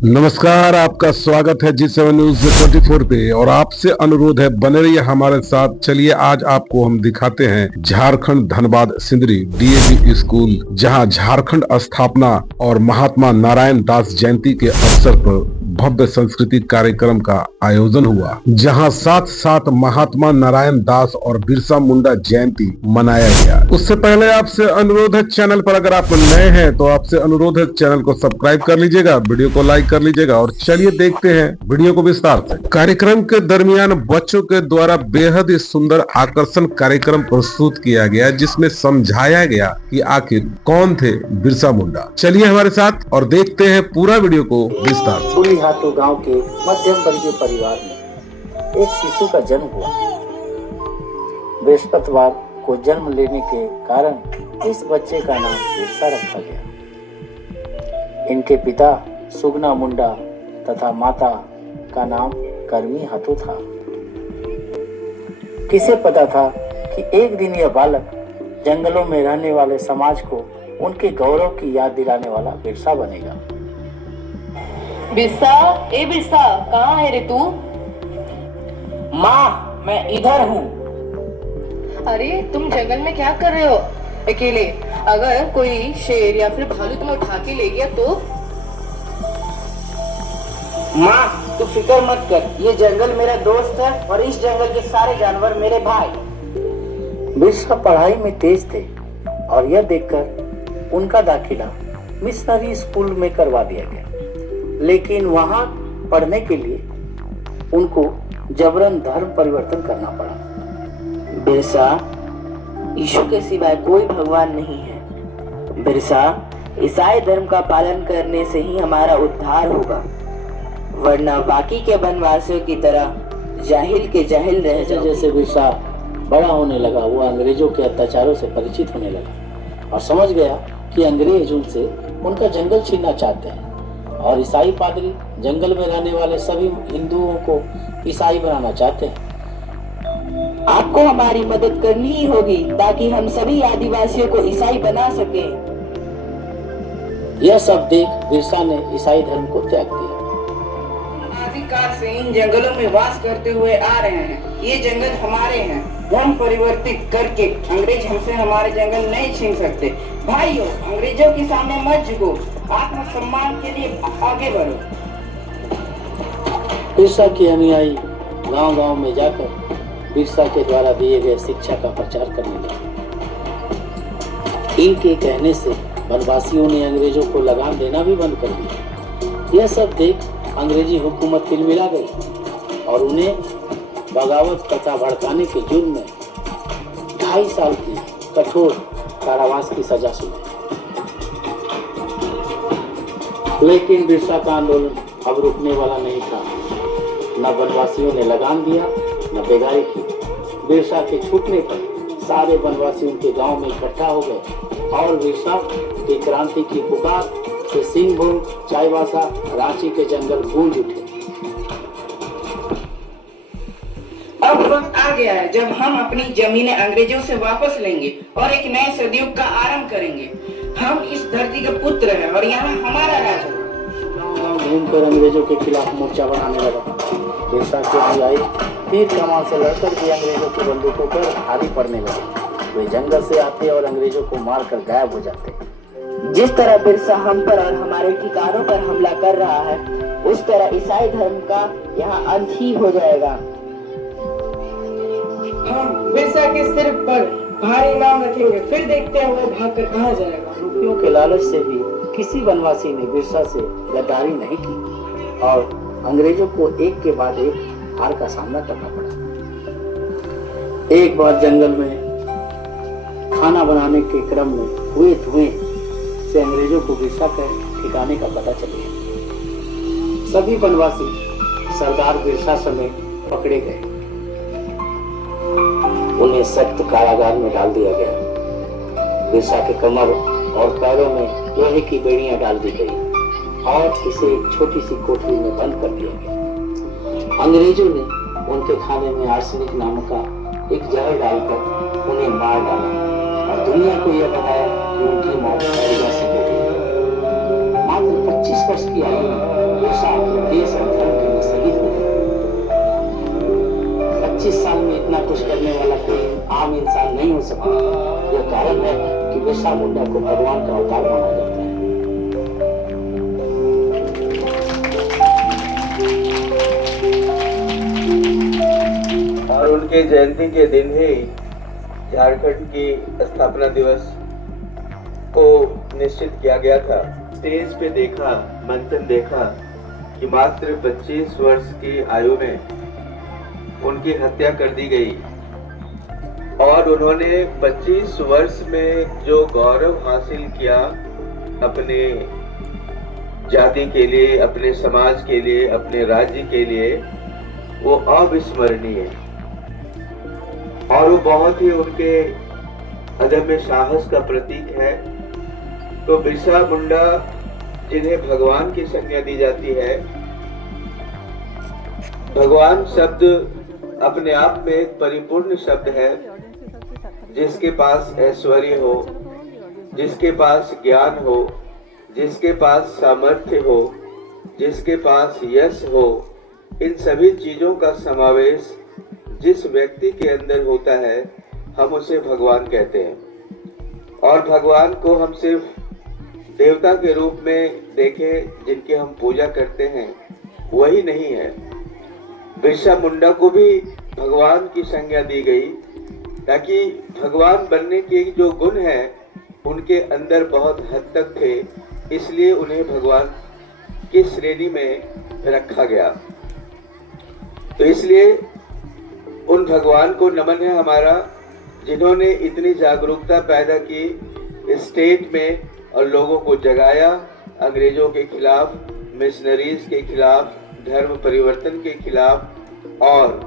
नमस्कार, आपका स्वागत है G7 न्यूज 24 पे और आपसे अनुरोध है बने रहिए हमारे साथ। चलिए आज आपको हम दिखाते हैं झारखंड धनबाद सिंदरी डीएवी स्कूल, जहां झारखंड स्थापना और महात्मा नारायण दास जयंती के अवसर पर भव्य सांस्कृतिक कार्यक्रम का आयोजन हुआ, जहां साथ साथ महात्मा नारायण दास और बिरसा मुंडा जयंती मनाया गया। उससे पहले आपसे अनुरोध है, चैनल पर अगर आप नए हैं तो आपसे अनुरोध है चैनल को सब्सक्राइब कर लीजिएगा, वीडियो को लाइक कर लीजिएगा और चलिए देखते हैं वीडियो को विस्तार से। कार्यक्रम के दरमियान बच्चों के द्वारा बेहद ही सुंदर आकर्षण कार्यक्रम प्रस्तुत किया गया, जिसमें समझाया गया कि आखिर कौन थे बिरसा मुंडा। चलिए हमारे साथ और देखते हैं पूरा वीडियो को विस्तार से। हाथों गांव के मध्यम वर्गीय परिवार में एक शिशु का जन्म हुआ। बृहस्पतिवार को जन्म लेने के कारण इस बच्चे का नाम बिरसा रखा गया। इनके पिता सुगना मुंडा तथा माता का नाम करमी हाथू था। किसे पता था कि एक दिन यह बालक जंगलों में रहने वाले समाज को उनके गौरव की याद दिलाने वाला बिरसा बनेगा। बिरसा, ए बिरसा, कहाँ है रे तू? माँ, मैं इधर हूँ। अरे तुम जंगल में क्या कर रहे हो अकेले? अगर कोई शेर या फिर भालू तुम्हें उठा के ले गया तो? माँ, तू फिक्र मत कर, ये जंगल मेरा दोस्त है और इस जंगल के सारे जानवर मेरे भाई। बिरसा पढ़ाई में तेज थे और यह देखकर उनका दाखिला मिशनरी स्कूल में करवा दिया गया, लेकिन वहां पढ़ने के लिए उनको जबरन धर्म परिवर्तन करना पड़ा। बिरसा, यीशु के सिवाय कोई भगवान नहीं है। बिरसा, ईसाई धर्म का पालन करने से ही हमारा उद्धार होगा, वरना बाकी के वनवासियों की तरह जाहिल के जाहिल रह जाओगे। जैसे बिरसा बड़ा होने लगा, वो अंग्रेजों के अत्याचारों से परिचित होने लगा और समझ गया कि अंग्रेज उनसे उनका जंगल छीनना चाहते हैं और ईसाई पादरी जंगल में रहने वाले सभी हिंदुओं को ईसाई बनाना चाहते हैं। आपको हमारी मदद करनी ही होगी ताकि हम सभी आदिवासियों को ईसाई बना सकें। यह सब देख बिरसा ने ईसाई धर्म को त्याग दिया। आदिकाल से इन जंगलों में वास करते हुए आ रहे हैं। ये जंगल हमारे हैं। धर्म परिवर्तित करके अंग्रेज हमसे हमारे जंगल नहीं छीन सकते। भाइयों, अंग्रेजों के सामने मत झुको, आत्मसम्मान के लिए आगे बढ़ो। बिरसा के अनुयायी गांव-गांव में जाकर बिरसा के द्वारा दिए गए शिक्षा का प्रचार करने लगे। इनके कहने से वनवासियों ने अंग्रेजों को लगाम देना भी बंद कर दिया। यह सब देख अंग्रेजी हुकूमत तिलमिला गई और उन्हें बगावत तथा भड़काने के जुर्म में 2.5 साल की कठोर कारावास की सजा सुनाई। लेकिन बिरसा का आंदोलन अब रुकने वाला नहीं था। न वनवासियों ने लगाम दिया, न बेगारी की। बिरसा के छूटने पर सारे वनवासी उनके गांव में इकट्ठा हो गए और बिरसा की क्रांति की पुकार से सिंहभूम, चाईबासा, रांची के जंगल गूंज उठे। अब वक्त आ गया है जब हम अपनी जमीनें अंग्रेजों से वापस लेंगे और एक नए सदयुग का आरंभ करेंगे। हम इस धरती के पुत्र हैं और यहाँ हमारा राज होगा। घूमकर अंग्रेजों के खिलाफ मोर्चा बनाने लगा। बिरसा के अनुयायी तीर कमान से लड़कर भी अंग्रेजों की बंदूकों पर भारी पड़ने लगे। वे जंगल से आते और अंग्रेजों को मारकर गायब हो जाते। जिस तरह बिरसा हम पर और हमारे ठिकानों पर हमला कर रहा है, उस तरह ईसाई धर्म का यहाँ अंत ही हो जाएगा। हम बिरसा के सिर पर भारी नाम रखेंगे, फिर देखते हैं वो भागकर कहाँ जाएगा। रुपयों के लालच से भी किसी वनवासी ने बिरसा से गद्दारी नहीं की और अंग्रेजों को एक के बाद एक हार का सामना करना पड़ा। एक बार जंगल में खाना बनाने के क्रम में हुए धुएं से अंग्रेजों को बिरसा के ठिकाने का पता चल गया। सभी वनवासी सरदार बिरसा समेत पकड़े गए। उन्हें सख्त कारागार में डाल दिया गया। बिरसा के कमर और पैरों में लोहे की बेड़ियां डाल दी गई और इसे एक छोटी सी कोठरी में बंद कर दिया गया। अंग्रेजों ने उनके खाने में आर्सेनिक नामक का एक जहर डालकर उन्हें मार डाला और दुनिया को यह बताया कि उनकी मौत जा सकेगी। मात्र 25 वर्ष की आयु में आम इंसान नहीं हो सकते। यह कारण है कि बिरसा मुंडा को भगवान का अवतार माना जाता है। और उनके जयंती के दिन ही झारखंड की स्थापना दिवस को निश्चित किया गया था। स्टेज पे देखा, मंथन देखा कि मात्र 25 वर्ष की आयु में उनकी हत्या कर दी गई और उन्होंने 25 वर्ष में जो गौरव हासिल किया अपने जाति के लिए, अपने समाज के लिए, अपने राज्य के लिए, वो अविस्मरणीय और वो बहुत ही उनके अदम्य साहस का प्रतीक है। तो बिरसा मुंडा जिन्हें भगवान की संज्ञा दी जाती है, भगवान शब्द अपने आप में एक परिपूर्ण शब्द है। जिसके पास ऐश्वर्य हो, जिसके पास ज्ञान हो, जिसके पास सामर्थ्य हो, जिसके पास यश हो, इन सभी चीजों का समावेश जिस व्यक्ति के अंदर होता है, हम उसे भगवान कहते हैं। और भगवान को हम सिर्फ देवता के रूप में देखें जिनकी हम पूजा करते हैं, वही नहीं है। बिरसा मुंडा को भी भगवान की संज्ञा दी गई ताकि भगवान बनने के जो गुण हैं उनके अंदर बहुत हद तक थे, इसलिए उन्हें भगवान की श्रेणी में रखा गया। तो इसलिए उन भगवान को नमन है हमारा, जिन्होंने इतनी जागरूकता पैदा की स्टेट में और लोगों को जगाया अंग्रेजों के खिलाफ, मिशनरीज के खिलाफ, धर्म परिवर्तन के खिलाफ, और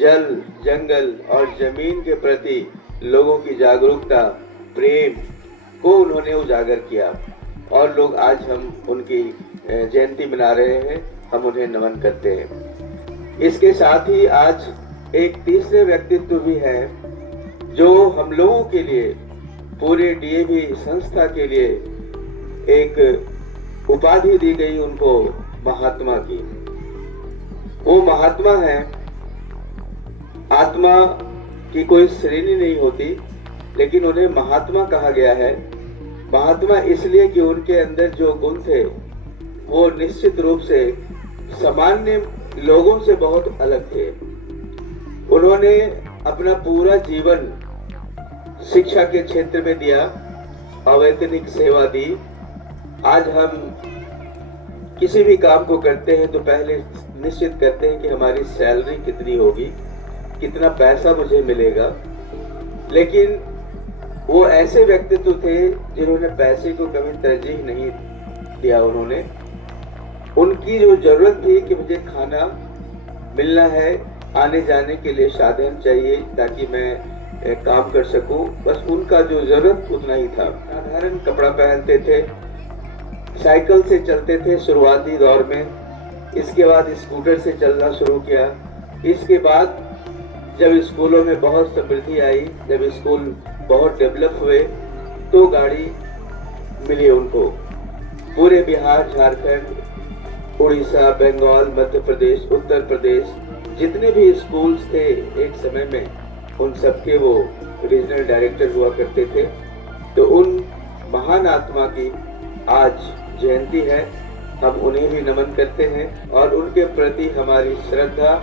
जल, जंगल और जमीन के प्रति लोगों की जागरूकता, प्रेम को उन्होंने उजागर किया। और लोग आज हम उनकी जयंती मना रहे हैं, हम उन्हें नमन करते हैं। इसके साथ ही आज एक तीसरे व्यक्तित्व भी है जो हम लोगों के लिए, पूरे डीएवी संस्था के लिए एक उपाधि दी गई उनको, महात्मा की। वो महात्मा है। आत्मा की कोई श्रेणी नहीं होती, लेकिन उन्हें महात्मा कहा गया है। महात्मा इसलिए कि उनके अंदर जो गुण थे वो निश्चित रूप से सामान्य लोगों से बहुत अलग थे। उन्होंने अपना पूरा जीवन शिक्षा के क्षेत्र में दिया, अवैतनिक सेवा दी। आज हम किसी भी काम को करते हैं तो पहले निश्चित करते हैं कि हमारी सैलरी कितनी होगी, कितना पैसा मुझे मिलेगा। लेकिन वो ऐसे व्यक्तित्व थे जिन्होंने पैसे को कभी तरजीह नहीं दिया। उन्होंने, उनकी जो जरूरत थी कि मुझे खाना मिलना है, आने जाने के लिए साधन चाहिए ताकि मैं काम कर सकूं, बस उनका जो जरूरत उतना ही था। साधारण कपड़ा पहनते थे, साइकिल से चलते थे शुरुआती दौर में, इसके बाद स्कूटर से चलना शुरू किया। इसके बाद जब स्कूलों में बहुत समृद्धि आई, जब स्कूल बहुत डेवलप हुए, तो गाड़ी मिली उनको। पूरे बिहार, झारखंड, उड़ीसा, बंगाल, मध्य प्रदेश, उत्तर प्रदेश, जितने भी स्कूल्स थे एक समय में, उन सबके वो रीजनल डायरेक्टर हुआ करते थे। तो उन महान आत्मा की आज जयंती है, हम उन्हें भी नमन करते हैं और उनके प्रति हमारी श्रद्धा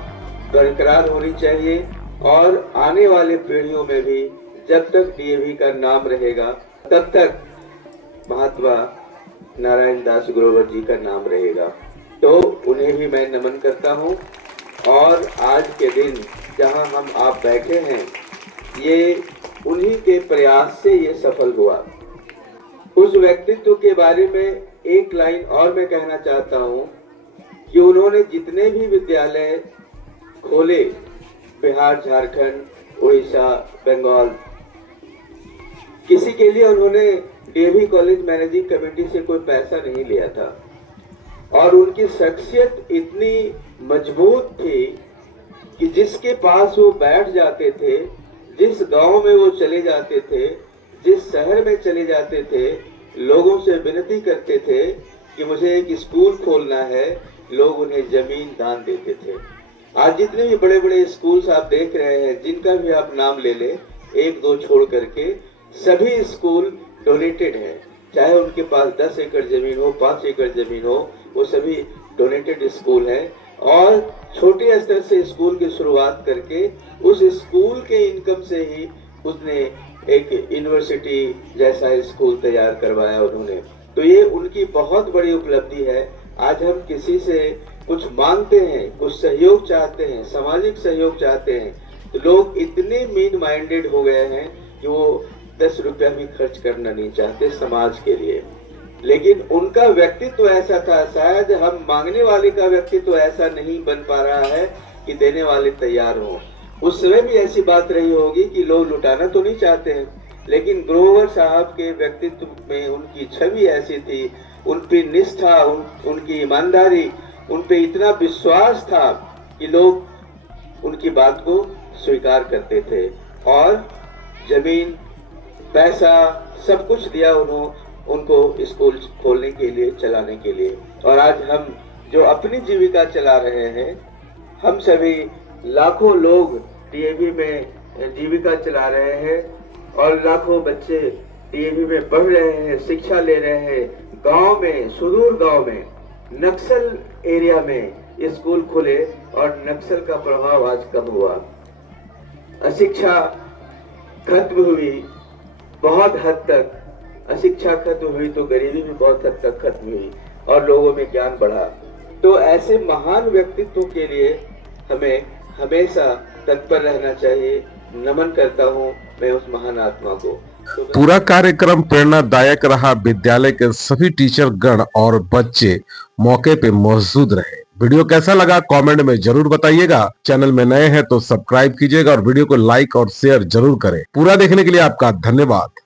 बरकरार होनी चाहिए। और आने वाले पीढ़ियों में भी जब तक डीएवी का नाम रहेगा, तब तक महात्मा नारायण दास ग्रोवर जी का नाम रहेगा। तो उन्हें भी मैं नमन करता हूँ। और आज के दिन जहाँ हम आप बैठे हैं, ये उन्हीं के प्रयास से ये सफल हुआ। उस व्यक्तित्व के बारे में एक लाइन और मैं कहना चाहता हूँ कि उन्होंने जितने भी विद्यालय खोले, बिहार, झारखंड, उड़ीसा, बंगाल, किसी के लिए उन्होंने डीएवी कॉलेज मैनेजिंग कमेटी से कोई पैसा नहीं लिया था। और उनकी शख्सियत इतनी मजबूत थी कि जिसके पास वो बैठ जाते थे, जिस गांव में वो चले जाते थे, जिस शहर में चले जाते थे, लोगों से विनती करते थे कि मुझे एक स्कूल खोलना है, लोग उन्हें जमीन दान देते थे। आज जितने भी बड़े बड़े स्कूल्स आप देख रहे हैं, जिनका भी आप नाम ले लें, एक दो छोड़ करके सभी स्कूल डोनेटेड है। चाहे उनके पास 10 एकड़ जमीन हो, 5 एकड़ जमीन हो, वो सभी डोनेटेड स्कूल है। और छोटे स्तर से स्कूल की शुरुआत करके उस स्कूल के इनकम से ही उसने एक यूनिवर्सिटी जैसा स्कूल तैयार करवाया उन्होंने। तो ये उनकी बहुत बड़ी उपलब्धि है। आज हम किसी से कुछ मांगते हैं, कुछ सहयोग चाहते हैं, सामाजिक सहयोग चाहते हैं, तो लोग इतने मीन माइंडेड हो गए हैं कि वो 10 रुपया भी खर्च करना नहीं चाहते समाज के लिए। लेकिन उनका व्यक्तित्व ऐसा था, शायद हम मांगने वाले का व्यक्तित्व ऐसा नहीं बन पा रहा है कि देने वाले तैयार हो। उस समय भी ऐसी बात रही होगी कि लोग लुटाना तो नहीं चाहते हैं, लेकिन ग्रोवर साहब के व्यक्तित्व में उनकी छवि ऐसी थी, उन पे निष्ठा, उनकी ईमानदारी, उन पे इतना विश्वास था कि लोग उनकी बात को स्वीकार करते थे और जमीन, पैसा सब कुछ दिया उनको स्कूल खोलने के लिए, चलाने के लिए। और आज हम जो अपनी जीविका चला रहे हैं, हम सभी लाखों लोग डीएवी में जीविका चला रहे हैं और लाखों बच्चे डीएवी में पढ़ रहे हैं, शिक्षा ले रहे हैं। गांव में, सुदूर गांव में, नक्सल एरिया में स्कूल खुले और नक्सल का प्रभाव आज कम हुआ। अशिक्षा खत्म हुई बहुत हद तक। अशिक्षा खत्म हुई तो गरीबी भी बहुत हद तक खत्म हुई और लोगों में ज्ञान बढ़ा। तो ऐसे महान व्यक्तित्व के लिए हमें हमेशा तत्पर रहना चाहिए। नमन करता हूँ मैं उस महान आत्मा को। पूरा कार्यक्रम प्रेरणादायक रहा। विद्यालय के सभी टीचर गण और बच्चे मौके पे मौजूद रहे। वीडियो कैसा लगा कमेंट में जरूर बताइएगा। चैनल में नए हैं तो सब्सक्राइब कीजिएगा और वीडियो को लाइक और शेयर जरूर करें। पूरा देखने के लिए आपका धन्यवाद।